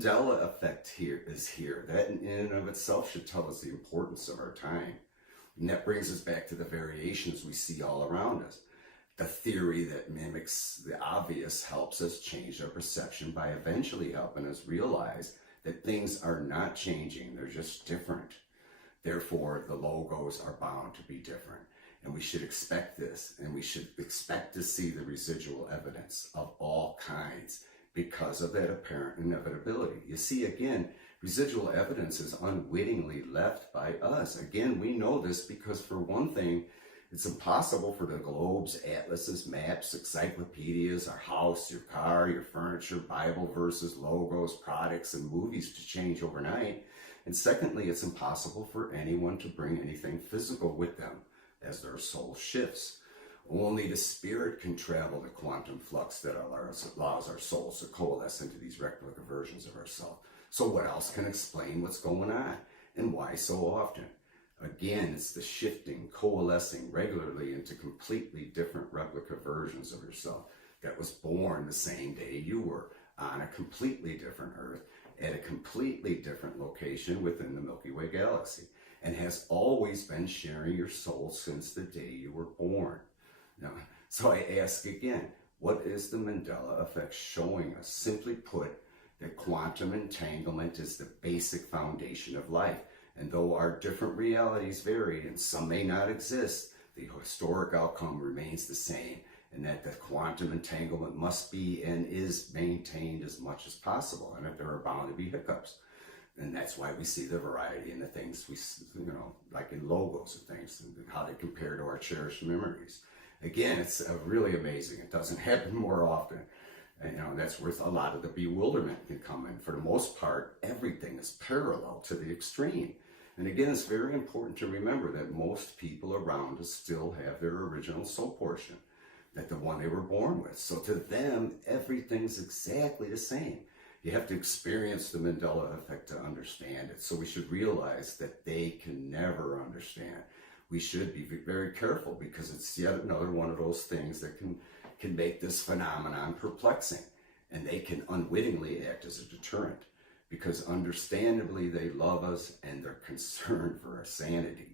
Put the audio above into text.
Mandela effect here is here. That in and of itself should tell us the importance of our time. And that brings us back to the variations we see all around us. The theory that mimics the obvious helps us change our perception by eventually helping us realize that things are not changing, they're just different. Therefore, the logos are bound to be different. And we should expect this, and we should expect to see the residual evidence of all kinds because of that apparent inevitability. You see, again, residual evidence is unwittingly left by us. Again, we know this because, for one thing, it's impossible for the globes, atlases, maps, encyclopedias, our house, your car, your furniture, Bible verses, logos, products, and movies to change overnight. And secondly, it's impossible for anyone to bring anything physical with them as their soul shifts. Only the spirit can travel the quantum flux that allows our souls to coalesce into these replica versions of ourselves. So what else can explain what's going on and why so often? Again, it's the shifting, coalescing regularly into completely different replica versions of yourself that was born the same day you were, on a completely different Earth, at a completely different location within the Milky Way galaxy, and has always been sharing your soul since the day you were born. Now, so I ask again, what is the Mandela effect showing us? Simply put, that quantum entanglement is the basic foundation of life. And though our different realities vary and some may not exist, the historic outcome remains the same, and that the quantum entanglement must be and is maintained as much as possible, and that there are bound to be hiccups. And that's why we see the variety in the things we, like in logos and things, and how they compare to our cherished memories. Again, it's really amazing. It doesn't happen more often. And, that's where a lot of the bewilderment can come in. For the most part, everything is parallel to the extreme. And again, it's very important to remember that most people around us still have their original soul portion, that the one they were born with. So to them, everything's exactly the same. You have to experience the Mandela effect to understand it. So we should realize that they can never understand. We should be very careful because it's yet another one of those things that can make this phenomenon perplexing. And they can unwittingly act as a deterrent because understandably they love us and they're concerned for our sanity.